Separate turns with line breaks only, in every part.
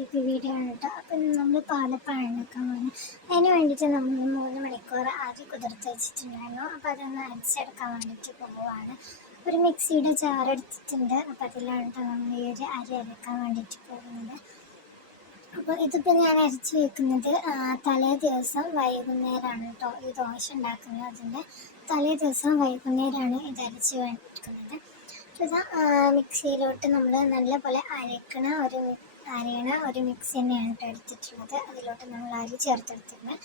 Recipe video ആണ് കേട്ടോ അപ്പം നമ്മൾ പാലപ്പഴം ഉണ്ടാക്കാൻ പോകുന്നത് അതിന് വേണ്ടിയിട്ട് നമ്മൾ മൂന്ന് മണിക്കൂർ ആദ്യം കുതിർത്ത് വെച്ചിട്ടുണ്ടായിരുന്നു. അപ്പോൾ അതൊന്ന് അരച്ചെടുക്കാൻ വേണ്ടിയിട്ട് പോവുകയാണ് ഒരു മിക്സിയുടെ ജാർ എടുത്തിട്ടുണ്ട്. അതിലാണ് കേട്ടോ നമ്മൾ ഈ ഒരു അരി അരക്കാൻ വേണ്ടിയിട്ട് പോകുന്നത്. അപ്പോൾ ഇതിപ്പോൾ ഞാൻ അരച്ച് വെക്കുന്നത് തലേ ദിവസം വൈകുന്നേരമാണ് കേട്ടോ ഈ ദോശ ഉണ്ടാക്കുന്നത് അതിന്റെ തലേ ദിവസം വൈകുന്നേരമാണ് ഇത് അരച്ച് വെക്കുന്നത്. മിക്സിയിലോട്ട് നമ്മൾ നല്ലപോലെ അരക്കണ ഒരു അരയണ ഒരു മിക്സ് തന്നെയാണ് കേട്ടോ എടുത്തിട്ടുള്ളത്. അതിലോട്ട് നമ്മൾ അരി ചേർത്തെടുത്തിരുന്നത്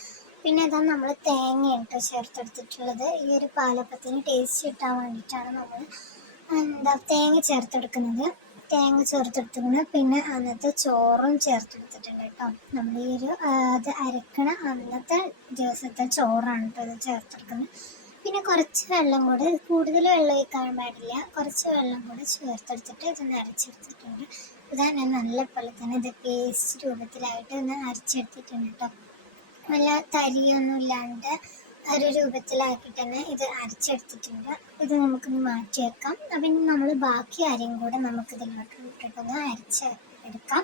പിന്നെ ഇതാ നമ്മൾ തേങ്ങയാണ് കേട്ടോ ചേർത്തെടുത്തിട്ടുള്ളത്. ഈ ഒരു പാലപ്പത്തിന് ടേസ്റ്റ് കിട്ടാൻ വേണ്ടിയിട്ടാണ് നമ്മൾ എന്താ തേങ്ങ ചേർത്തെടുക്കുന്നത്. തേങ്ങ ചേർത്തെടുത്തിട്ടുണ്ട്. പിന്നെ അന്നത്തെ ചോറും ചേർത്തെടുത്തിട്ടുണ്ട് കേട്ടോ നമ്മൾ ഈ ഒരു അത് അരക്കണ അന്നത്തെ ദിവസത്തെ ചോറാണ് കേട്ടോ ഇത് ചേർത്തെടുക്കുന്നത്. പിന്നെ കുറച്ച് വെള്ളം കൂടെ കൂടുതൽ വെള്ളം ഒഴിക്കാൻ പാടില്ല. കുറച്ച് വെള്ളം കൂടെ ചേർത്തെടുത്തിട്ട് ഇതൊന്ന് അരച്ചെടുത്തിട്ടുണ്ട്. ഇതാ ഞാൻ നല്ല പോലെ തന്നെ ഇത് പേസ്റ്റ് രൂപത്തിലായിട്ട് ഒന്ന് അരച്ചെടുത്തിട്ടുണ്ട് കേട്ടോ വല്ല തരിയൊന്നും ഇല്ലാണ്ട് ഒരു രൂപത്തിലാക്കി തന്നെ ഇത് അരച്ചെടുത്തിട്ടുണ്ട്. ഇത് നമുക്കൊന്ന് മാറ്റി വെക്കാം. അപ്പം ഇനി നമ്മൾ ബാക്കി അരിയും കൂടെ നമുക്ക് ഇതിലോട്ട് ഇട്ടിട്ടൊന്ന് അരച്ച് എടുക്കാം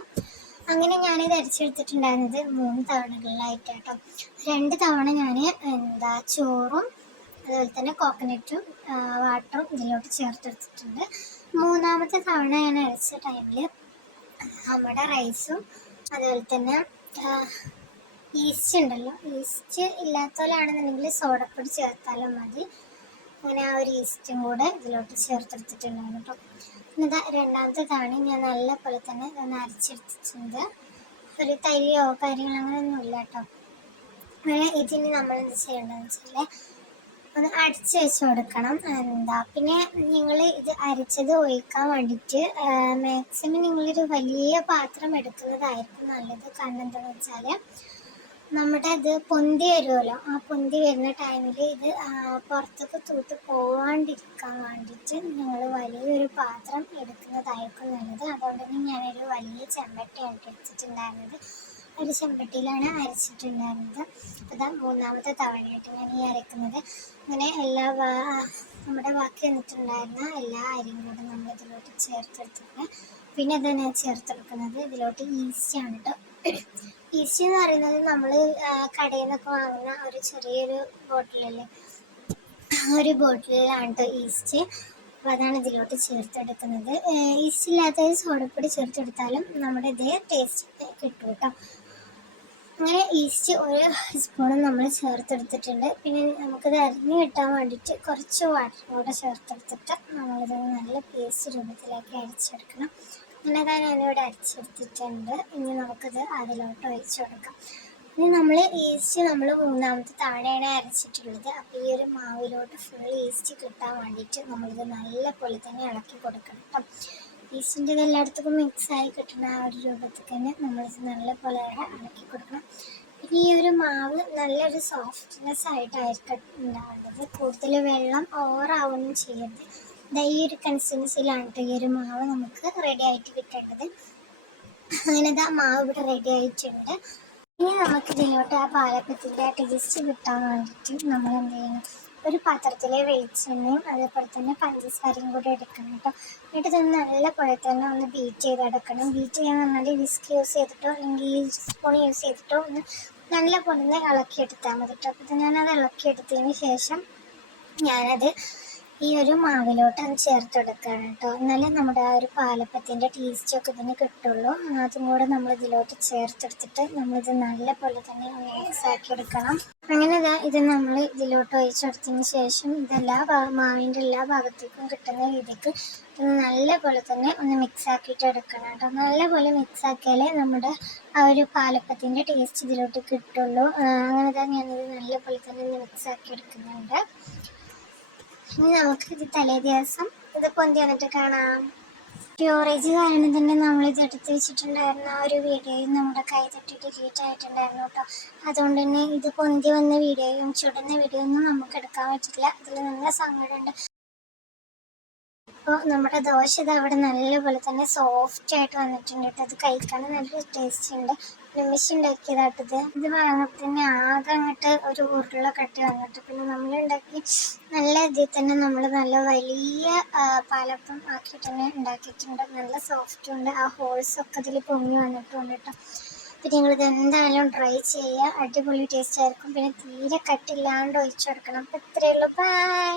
അങ്ങനെ ഞാനിത് അരച്ചെടുത്തിട്ടുണ്ടായിരുന്നത് മൂന്ന് തവണകളിലായിട്ട് കേട്ടോ രണ്ട് തവണ ഞാൻ എന്താ ചോറും അതുപോലെ തന്നെ കോക്കനട്ടും വാട്ടറും ഇതിലോട്ട് ചേർത്തെടുത്തിട്ടുണ്ട്. മൂന്നാമത്തെ തവണ ഞാൻ അരച്ച ടൈമിൽ നമ്മുടെ റൈസും അതുപോലെ തന്നെ ഈസ്റ്റ് ഉണ്ടല്ലോ. ഈസ്റ്റ് ഇല്ലാത്തവരാണെന്നുണ്ടെങ്കിൽ സോഡപ്പൊടി ചേർത്താലും മതി. അങ്ങനെ ആ ഒരു ഈസ്റ്റും കൂടെ ഇതിലോട്ട് ചേർത്തെടുത്തിട്ടുണ്ടായിരുന്നു കേട്ടോ. പിന്നെ ഇതാ രണ്ടാമത്തെ തവണ ഞാൻ നല്ല പോലെ തന്നെ ഇതൊന്ന് അരച്ചെടുത്തിട്ടുണ്ട്. ഒരു തരിയോ കാര്യങ്ങളോ അങ്ങനെയൊന്നും ഇല്ല കേട്ടോ. അങ്ങനെ ഇതിന് നമ്മൾ എന്ത് ചെയ്യേണ്ടതെന്ന് വെച്ചാൽ ഒന്ന് അടിച്ച് വെച്ച് കൊടുക്കണം. എന്താ പിന്നെ നിങ്ങൾ ഇത് അരച്ചത് ഒഴിക്കാൻ വേണ്ടിയിട്ട് മാക്സിമം നിങ്ങളൊരു വലിയ പാത്രം എടുക്കുന്നതായിരിക്കും നല്ലത്. കാരണം എന്താണെന്ന് വെച്ചാൽ നമ്മുടെ ഇത് പൊന്തി വരുമല്ലോ ആ പൊന്തി വരുന്ന ടൈമിൽ ഇത് പുറത്തൊക്കെ തൂത്ത് പോവാണ്ടിരിക്കാൻ വേണ്ടിയിട്ട് നിങ്ങൾ വലിയൊരു പാത്രം എടുക്കുന്നതായിരിക്കും നല്ലത്. അതുകൊണ്ട് തന്നെ ഞാനൊരു വലിയ ചെമ്പട്ടിയാണ് എടുത്തിട്ടുണ്ടായിരുന്നത്. ഒരു ചെമ്പട്ടിയിലാണ് അരച്ചിട്ടുണ്ടായിരുന്നത്. അപ്പോൾ ഇതാ മൂന്നാമത്തെ തവണയായിട്ട് ഞാൻ ഈ അരക്കുന്നത് അങ്ങനെ എല്ലാ നമ്മുടെ ബാക്കി വന്നിട്ടുണ്ടായിരുന്ന എല്ലാ അരിയും കൂടെ നമ്മൾ ഇതിലോട്ട് ചേർത്തെടുത്തിട്ട് പിന്നെ ഞാൻ ചേർത്തെടുക്കുന്നത്. ഇതിലോട്ട് ഈസ്റ്റ് ആണ് കേട്ടോ ഈസ്റ്റ് എന്ന് പറയുന്നത് നമ്മൾ കടയിൽ നിന്നൊക്കെ വാങ്ങുന്ന ഒരു ചെറിയൊരു ബോട്ടിലല്ലേ ആ ഒരു ബോട്ടിലാണ് കേട്ടോ ഈസ്റ്റ് അപ്പോൾ അതാണ് ഇതിലോട്ട് ചേർത്തെടുക്കുന്നത്. ഈസ്റ്റ് ഇല്ലാത്ത സോഡപ്പൊടി ചേർത്തെടുത്താലും നമ്മുടെ ഇതേ ടേസ്റ്റ് കിട്ടും കേട്ടോ അങ്ങനെ ഈസ്റ്റ് ഒരു സ്പൂൺ നമ്മൾ ചേർത്തെടുത്തിട്ടുണ്ട്. പിന്നെ നമുക്കത് അരിഞ്ഞു കിട്ടാൻ വേണ്ടിയിട്ട് കുറച്ച് വാട്ടർ കൂടെ ചേർത്തെടുത്തിട്ട് നമ്മളിത് നല്ല പേസ്റ്റ് രൂപത്തിലേക്ക് അരിച്ചെടുക്കണം. അങ്ങനെ തന്നെ ഞാനിവിടെ അരിച്ചെടുത്തിട്ടുണ്ട്. ഇനി നമുക്കിത് അതിലോട്ട് ഒഴിച്ചു കൊടുക്കാം. ഇനി നമ്മൾ ഈസ്റ്റ് നമ്മൾ മൂന്നാമത്തെ താഴെയാണ് അരച്ചിട്ടുള്ളത്. അപ്പോൾ ഈ ഒരു മാവിലോട്ട് ഫുൾ ഈസ്റ്റ് കിട്ടാൻ വേണ്ടിയിട്ട് നമ്മളിത് നല്ല പോലെ തന്നെ ഇളക്കി കൊടുക്കണം കേട്ടോ ഇത് എല്ലായിടത്തും മിക്സ് ആയി കിട്ടുന്ന ആ ഒരു രൂപത്തിൽ തന്നെ നമ്മൾ നല്ല പോലെ ഇളക്കി കൊടുക്കണം. പിന്നെ ഈ ഒരു മാവ് നല്ലൊരു സോഫ്റ്റ്നെസ് ആയിട്ടായിരിക്കും ഉണ്ടാവേണ്ടത്. കൂടുതൽ വെള്ളം ഓവറാവുകയും ചെയ്യരുത്. ഈ ഒരു കൺസിസ്റ്റൻസിയിലാണ് ഈ ഒരു മാവ് നമുക്ക് റെഡി ആയിട്ട് കിട്ടേണ്ടത്. അങ്ങനെ ഇതാ മാവ് ഇവിടെ റെഡി ആയിട്ടുണ്ട്. ഇനി നമുക്ക് ഇതിലോട്ട് ആ പാലപ്പത്തിന്റെ ടേസ്റ്റ് കിട്ടാൻ വേണ്ടിയിട്ട് നമ്മൾ എന്ത് ചെയ്യണം? ഒരു പാത്രത്തിലെ വെളിച്ചെണ്ണയും അതേപോലെ തന്നെ പഞ്ചസാരയും കൂടി എടുക്കണം കേട്ടോ. എന്നിട്ട് ഇത് നല്ല പോലെ തന്നെ ഒന്ന് ബീറ്റ് ചെയ്ത് എടുക്കണം. ബീറ്റ് ചെയ്യാൻ പറഞ്ഞാൽ വിസ്ക് യൂസ് ചെയ്തിട്ടോ അല്ലെങ്കിൽ സ്പൂൺ യൂസ് ചെയ്തിട്ടോ ഒന്ന് നല്ല പോലെ ഒന്ന് ഇളക്കിയെടുത്താൽ മതി കേട്ടോ. അപ്പോൾ ഞാൻ ഞാനത് ഇളക്കിയെടുത്തതിന് ശേഷം ഞാനത് ഈ ഒരു മാവിലോട്ട് അത് ചേർത്ത് കൊടുക്കുകയാണ് കേട്ടോ. എന്നാലേ നമ്മുടെ ആ ഒരു പാലപ്പത്തിന്റെ ടേസ്റ്റ് ഒക്കെ ഇതിന് കിട്ടുള്ളൂ. അതും കൂടെ നമ്മൾ ഇതിലോട്ട് ചേർത്തെടുത്തിട്ട് നമ്മളിത് നല്ല പോലെ തന്നെ മിക്സ് ആക്കി എടുക്കണം. അങ്ങനെ ഇതാ ഇത് നമ്മൾ ഇതിലോട്ട് ഒഴിച്ചെടുത്തതിന് ശേഷം ഇതെല്ലാ മാവിന്റെ എല്ലാ ഭാഗത്തേക്കും കിട്ടുന്ന രീതിക്ക് നല്ല പോലെ തന്നെ ഒന്ന് മിക്സ് ആക്കിയിട്ട് എടുക്കണം കേട്ടോ. നല്ല പോലെ മിക്സ് ആക്കിയാലേ നമ്മുടെ ആ ഒരു പാലപ്പത്തിന്റെ ടേസ്റ്റ് ഇതിലോട്ട് കിട്ടുള്ളൂ. അങ്ങനെ തന്നെ ഞാനിത് നല്ല പോലെ തന്നെ മിക്സ് ആക്കി എടുക്കുന്നുണ്ട്. ഇനി നമുക്ക് ഇത് തലേ ദിവസം ഇത് പൊന്തി വന്നിട്ട് കാണാം. സ്റ്റോറേജ് കാരണം തന്നെ നമ്മൾ ഇത് എടുത്ത് വെച്ചിട്ടുണ്ടായിരുന്ന ആ ഒരു വീഡിയോയും നമ്മുടെ കൈ തട്ടി ഡിലീറ്റ് ആയിട്ടുണ്ടായിരുന്നു കേട്ടോ. അതുകൊണ്ട് തന്നെ ഇത് പൊന്തി വന്ന വീഡിയോയും ചുടുന്ന വീഡിയോ ഒന്നും നമുക്ക് എടുക്കാൻ പറ്റില്ല അതിൽ നല്ല സങ്കടമുണ്ട്. അപ്പോൾ നമ്മുടെ ദോശ ഇത് അവിടെ നല്ലപോലെ തന്നെ സോഫ്റ്റ് ആയിട്ട് വന്നിട്ടുണ്ട് കേട്ടോ. അത് കഴിക്കാൻ നല്ല ടേസ്റ്റ് ഉണ്ട്. നിമിഷം ഉണ്ടാക്കിയതാട്ടത് ഇത്. വാങ്ങത്തിന് ആകെ അങ്ങോട്ട് ഒരു ഉരുള കട്ടി വന്നിട്ട് പിന്നെ നമ്മൾ ഉണ്ടാക്കി നല്ല ഇതിൽ തന്നെ നമ്മൾ നല്ല വലിയ പാലപ്പം ആക്കി തന്നെ ഉണ്ടാക്കിയിട്ടുണ്ട് നല്ല സോഫ്റ്റും ഉണ്ട്. ആ ഹോൾസ് ഒക്കെ ഇതിൽ പൊങ്ങി വന്നിട്ടുണ്ട് കേട്ടോ പിന്നെ നിങ്ങളിത് എന്തായാലും ട്രൈ ചെയ്യുക അടിപൊളി ടേസ്റ്റ് ആയിരിക്കും. പിന്നെ തീരെ കട്ടില്ലാണ്ട് ഒഴിച്ചു കൊടുക്കണം അപ്പോൾ ഇത്രയേ ഉള്ളൂ. ബൈ